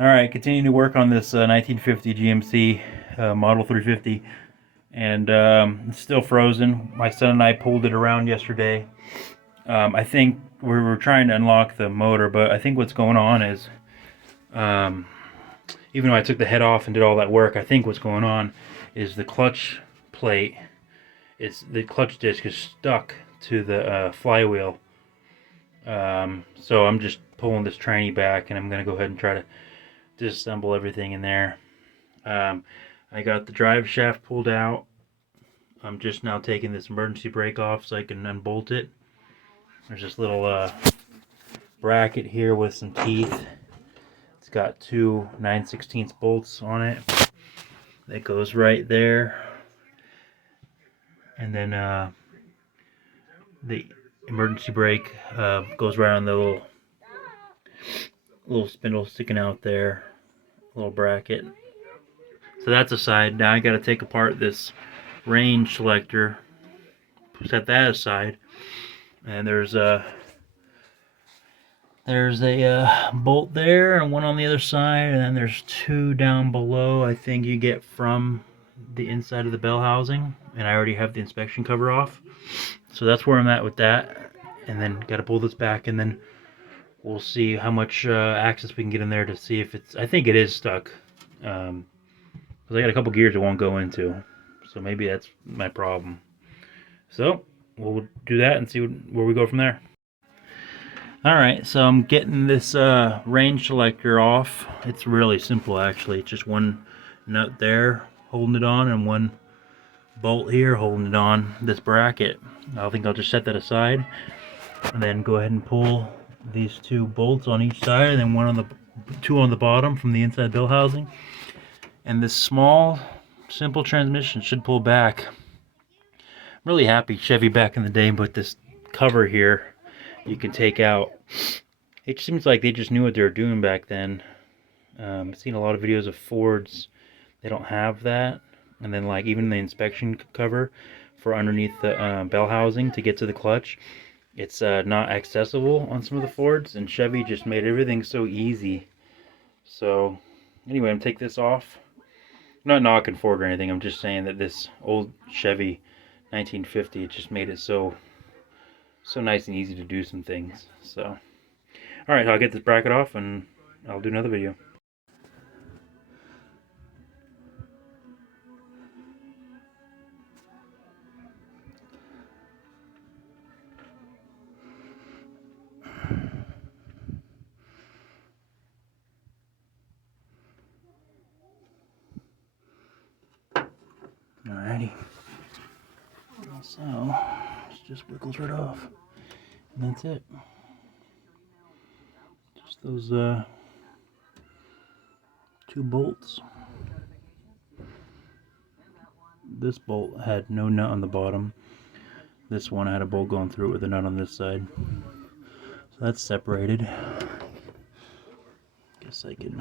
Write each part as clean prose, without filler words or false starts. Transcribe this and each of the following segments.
Alright, continuing to work on this 1950 GMC Model 350, and it's still frozen. My son and I pulled it around yesterday. I think we were trying to unlock the motor, but I think what's going on is, even though I took the head off and did all that work, I think what's going on is the clutch plate, the clutch disc is stuck to the flywheel. So I'm just pulling this tranny back, and I'm going to go ahead and try to disassemble everything in there. I got the drive shaft pulled out. I'm just now taking this emergency brake off so I can unbolt it. There's this little bracket here with some teeth. It's got two 9/16 bolts on it. That goes right there. And then the emergency brake goes right on the little spindle sticking out there, little bracket. So that's aside. Now I got to take apart this range selector, set that aside, and there's a bolt there and one on the other side, and then there's two down below. I think you get from the inside of the bell housing, and I already have the inspection cover off, so that's where I'm at with that. And then got to pull this back, and then we'll see how much access we can get in there to see if it's. I think it is stuck. Because I got a couple gears it won't go into, so maybe that's my problem. So we'll do that and see where we go from there. Alright, so I'm getting this range selector off. It's really simple actually. It's just one nut there holding it on and one bolt here holding it on this bracket. I think I'll just set that aside and then go ahead and pull these two bolts on each side, and then two on the bottom from the inside bell housing. And this small, simple transmission should pull back. I'm really happy Chevy back in the day put this cover here you can take out. It seems like they just knew what they were doing back then. I've seen a lot of videos of Fords, they don't have that. And then like even the inspection cover for underneath the bell housing to get to the clutch, it's not accessible on some of the Fords, and Chevy just made everything so easy. So anyway, I'm gonna take this off. I'm not knocking Ford or anything, I'm just saying that this old Chevy 1950, it just made it so nice and easy to do some things. So alright, I'll get this bracket off and I'll do another video. Alrighty. So it just wiggles right off. And that's it. Just those two bolts. This bolt had no nut on the bottom. This one had a bolt going through it with a nut on this side. So that's separated. Guess I can.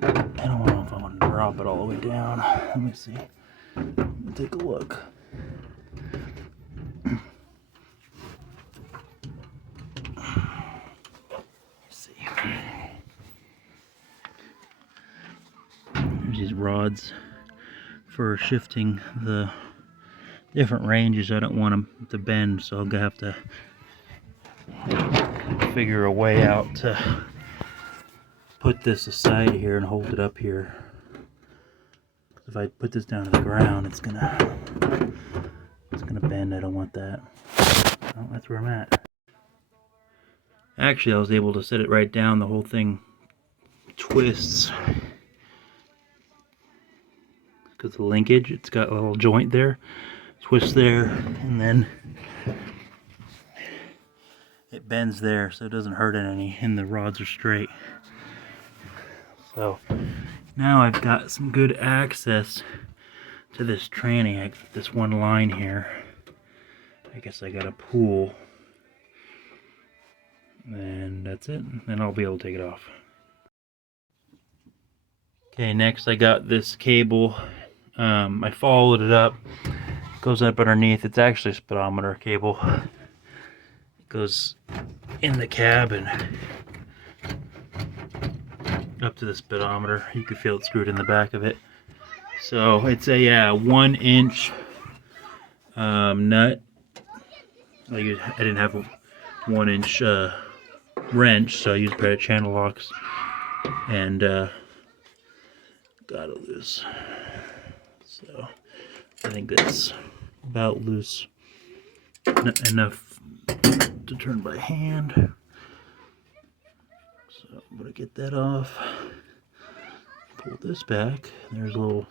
I don't know if I want to drop it all the way down. Let me see. Take a look. Let's see. There's these rods for shifting the different ranges. I don't want them to bend, so I'm gonna have to figure a way out to put this aside here and hold it up here. If I put this down to the ground, it's gonna bend. I don't want that. Well, that's where I'm at. Actually, I was able to set it right down. The whole thing twists because the linkage. It's got a little joint there, twist there, and then it bends there, so it doesn't hurt it any, and the rods are straight. So now I've got some good access to this tranny. This one line here, I guess I got a pull, and that's it. Then I'll be able to take it off. Okay, next I got this cable. I followed it up. It goes up underneath. It's actually a speedometer cable. It goes in the cab and up to the speedometer. You could feel it screwed in the back of it. So it's a 1 inch nut. I didn't have a 1 inch wrench, so I used a pair of channel locks and got it loose. So I think that's about loose enough to turn by hand. So I'm gonna get that off. Pull this back. There's a little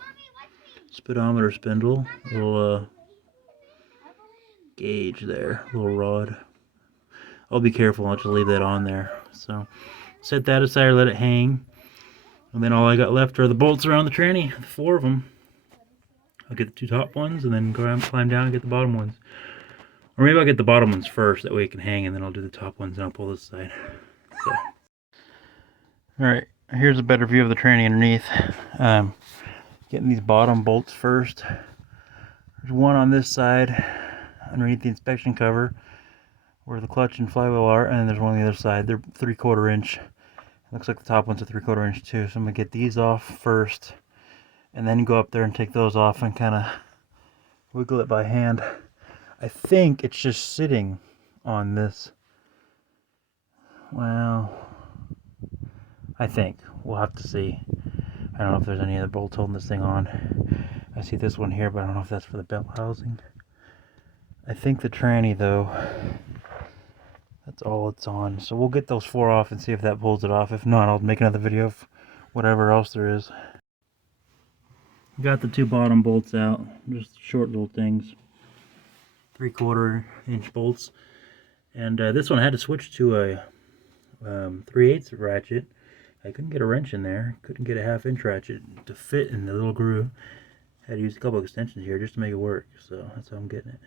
speedometer spindle, a little gauge there, a little rod. I'll be careful not to leave that on there. So set that aside or let it hang. And then all I got left are the bolts around the tranny, the 4 of them. I'll get the 2 top ones and then go around, climb down and get the bottom ones. Or maybe I'll get the bottom ones first, that way it can hang, and then I'll do the top ones and I'll pull this side. So. Alright, here's a better view of the tranny underneath. Getting these bottom bolts first. There's one on this side, underneath the inspection cover, where the clutch and flywheel are, and there's one on the other side. They're 3/4 inch. Looks like the top one's a 3/4 inch too, so I'm gonna get these off first, and then go up there and take those off and kind of wiggle it by hand. I think it's just sitting on this. Well, I think we'll have to see. I don't know if there's any other bolts holding this thing on. I see this one here, but I don't know if that's for the belt housing. I think the tranny, though, that's all it's on. So we'll get those 4 off and see if that pulls it off. If not, I'll make another video of whatever else there is. Got the 2 bottom bolts out, just short little things, 3/4 inch bolts. And this one I had to switch to a 3/8 ratchet. I couldn't get a wrench in there, couldn't get a 1/2 inch ratchet to fit in the little groove. Had to use a couple extensions here just to make it work, so that's how I'm getting it.